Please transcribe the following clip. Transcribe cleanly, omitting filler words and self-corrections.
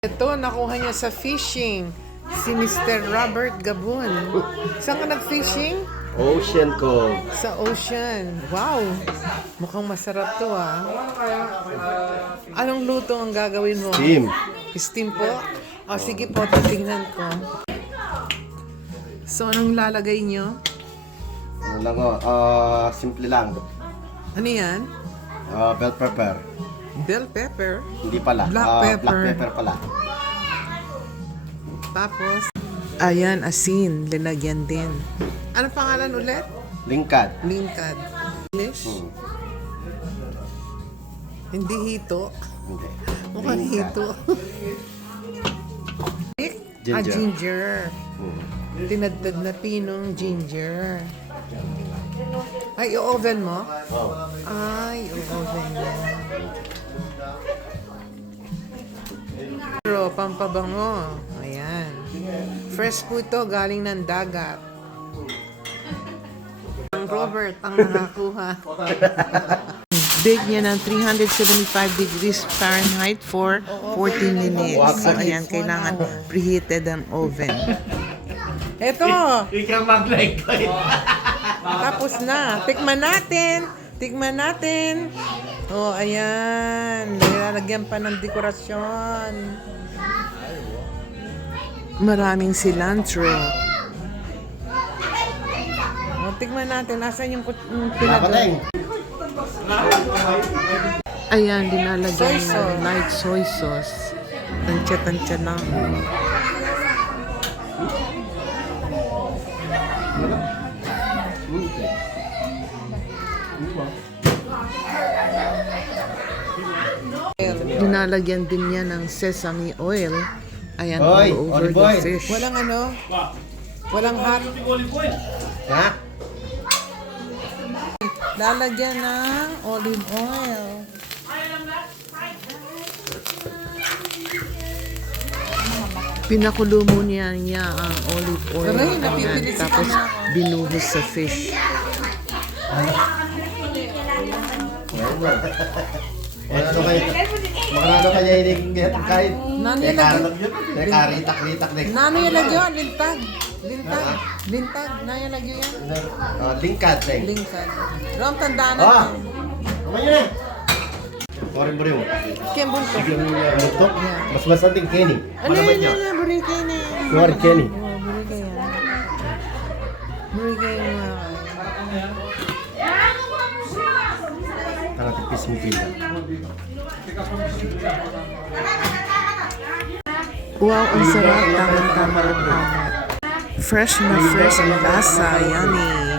Ito, nakuha niya sa fishing. Si Mr. Robert Gabon. Saan ka nag-fishing? Ocean Cove. Sa ocean. Wow! Mukhang masarap to ah. Anong luto ang gagawin mo? Steam. Steam po? O sige po, titignan ko. So, anong lalagay nyo? Ano lang simple lang. Ano yan? Bell pepper. Bell pepper. Hindi pala. Black pepper. Black pepper pala. Tapos, ayan, asin. Linagyan din. Ano pangalan ulit? Lingkad. Lingkad. English? Hindi hito. Hindi. Mukhang Lingkad. hito. Ginger. Ginger. Tinadtad na pinong ginger. Ay, i-oven mo? Oh. Ay, i-oven mo. Pero, pampabango. Ayan. Fresh po ito, galing ng dagat. Ang Robert ang nakakuha. Bake niya ng 375 degrees Fahrenheit for 14 minutes. So, ayan, kailangan preheated ang oven. Ito! Ikaw mag-like ko. Tapos na. Tikman natin. Tikman natin. Oh, ayan. Nilalagyan pa ng dekorasyon. Maraming cilantro. Oh, tikman natin. Nasaan yung pinag- Ayan, dinalagyan ng light soy sauce. Tansya-tansya lang. Dinalagyan din niya ng sesame oil. Ayan, Oy, all over olive the oil. fish. Walang ano? Walang hot. Ha? Lalagyan ng olive oil. Pinakulo mo niya ang olive oil. Ayan, tapos binuhos sa fish. Ano kayo? Magkano kanya yung kahit Nani lagyan? karitak-litak na. Nani lagyan? Lintag. Lintag. Lintag. Nani lagyan yan? Lingkad. Lingkad. Ram, tandaan na. Ah! Kamay nyo na! Sorry mo rin mo. Kembunto. Sige mo ito. Mas masanting Kenny. Ano yan? Burikay na yan. Sorry Kenny. Oo, burikay yan. Burikay yan. Tara tipis mo pila. Wow, ang sarap. Tamang-tama ang alat. Fresh na fresh ang lasa. Yummy.